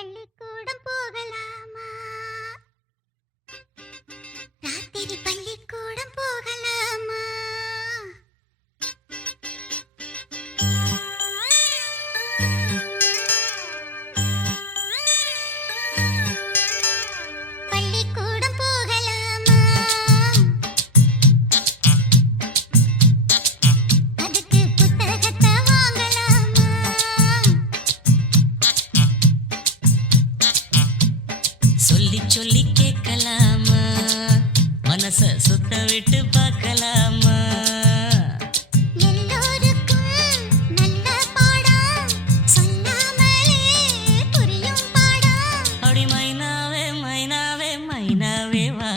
பள்ளிக்கூடம் போகலாமா? ராத்திரி பள்ளிக்கூடம் போகலாமா? பள்ளிக்கூடம் போகலாமா? அதுக்கு புத்தகத்தை வாங்கலாமா? சொல்லி சொல்லி கேட்கலாமா? மனச சுத்த விட்டு பார்க்கலாமா? எல்லோருக்கும் நல்ல பாடம் சொல்லாமலே புரியும் பாடம். அப்படி மைனாவே மைனாவே மைனாவே வா,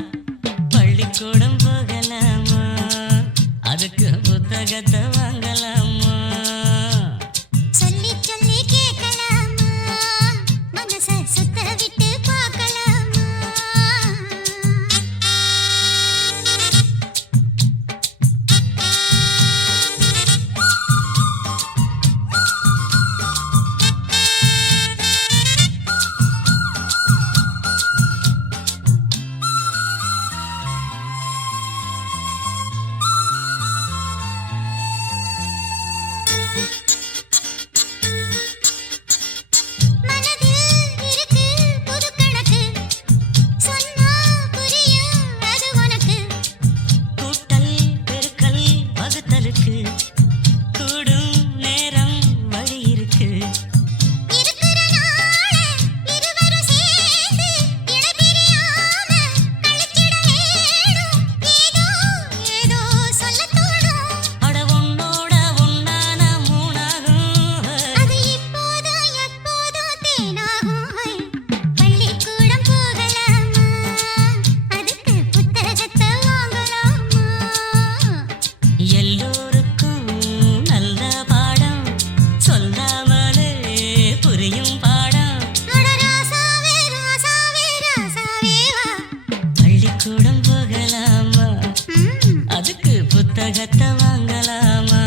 பள்ளிக்கூடம் போகலாமா? அதுக்கு புத்தகத்தை வாங்கலாமா? சொல்லி சொல்லி கேட்கலாமா? மனச சுத்த விட்டு பார்க்கலாமா? மனதில் இருக்கு புது கணக்கு, சொன்னா புரியும் அது உனக்கு. கூட்டல் பெருக்கல் வகுத்தலுக்கு கூடும் நேரம் வழி இருக்கு. இருக்கிற நாள இருவரும் சேர்ந்து இடைபிரியாம கழிச்சிட வேணும். ஏதோ ஏதோ சொல்லத் தோணும். அட உன்னோட உன்னான மூணாகும். அது இப்போதும் எப்போதும் தேனாகும். பள்ளிக்கூடம் போகலாமா? அதுக்கு புத்தகத்தை வாங்கலாமா? எல்லோருக்கும் நல்ல பாடம் சொல்லாமலே புரியும் பாடம். அட ராசாவே ராசாவே ராசாவே வா. பள்ளிக்கூடம் போகலாமா? ம். அதுக்கு புத்தகத்தை வாங்கலாமா?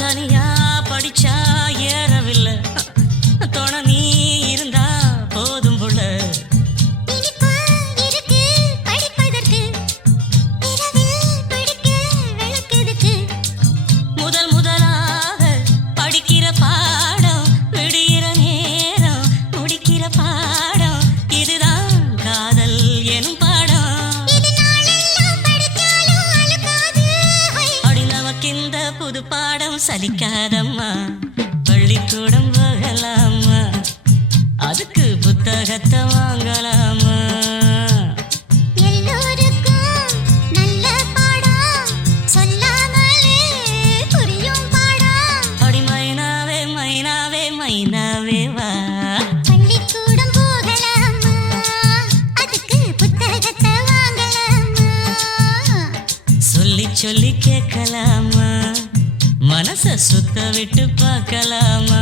தனியா படிச்சா ஏறவில்லை, துணை நீ இருந்தா போதும் புள்ள. இனிப்பா இருக்கு படிப்பதற்கு, இரவில் படிக்க விளக்குதுக்கு. முதல் முதலாக படிக்கிற பாடம் விடுகிற நேரம் முடிக்கிற பாடம். இதுதான் காதல் எனும் பாடம். இது நாளெல்லாம் படிச்சாலும் அழுக்காது. ஹை. அடி நமக்கு இந்த புது பாடம் சலிக்காதம்மா. பள்ளிக்கூடம் போகலாமா? அதுக்கு புத்தகத்தை வாங்கலாமா? எல்லோருக்கும் நல்ல பாடம் சொல்லாமலே புரியும் பாடம். அடி மைனாவே மைனாவே மைனாவே வா, பள்ளிக்கூடம் போகலாமா? அதுக்கு புத்தகத்தை வாங்கலாமா? சொல்லி சொல்லி கேட்கலாமா? மனச சுத்த விட்டு பார்க்கலாமா?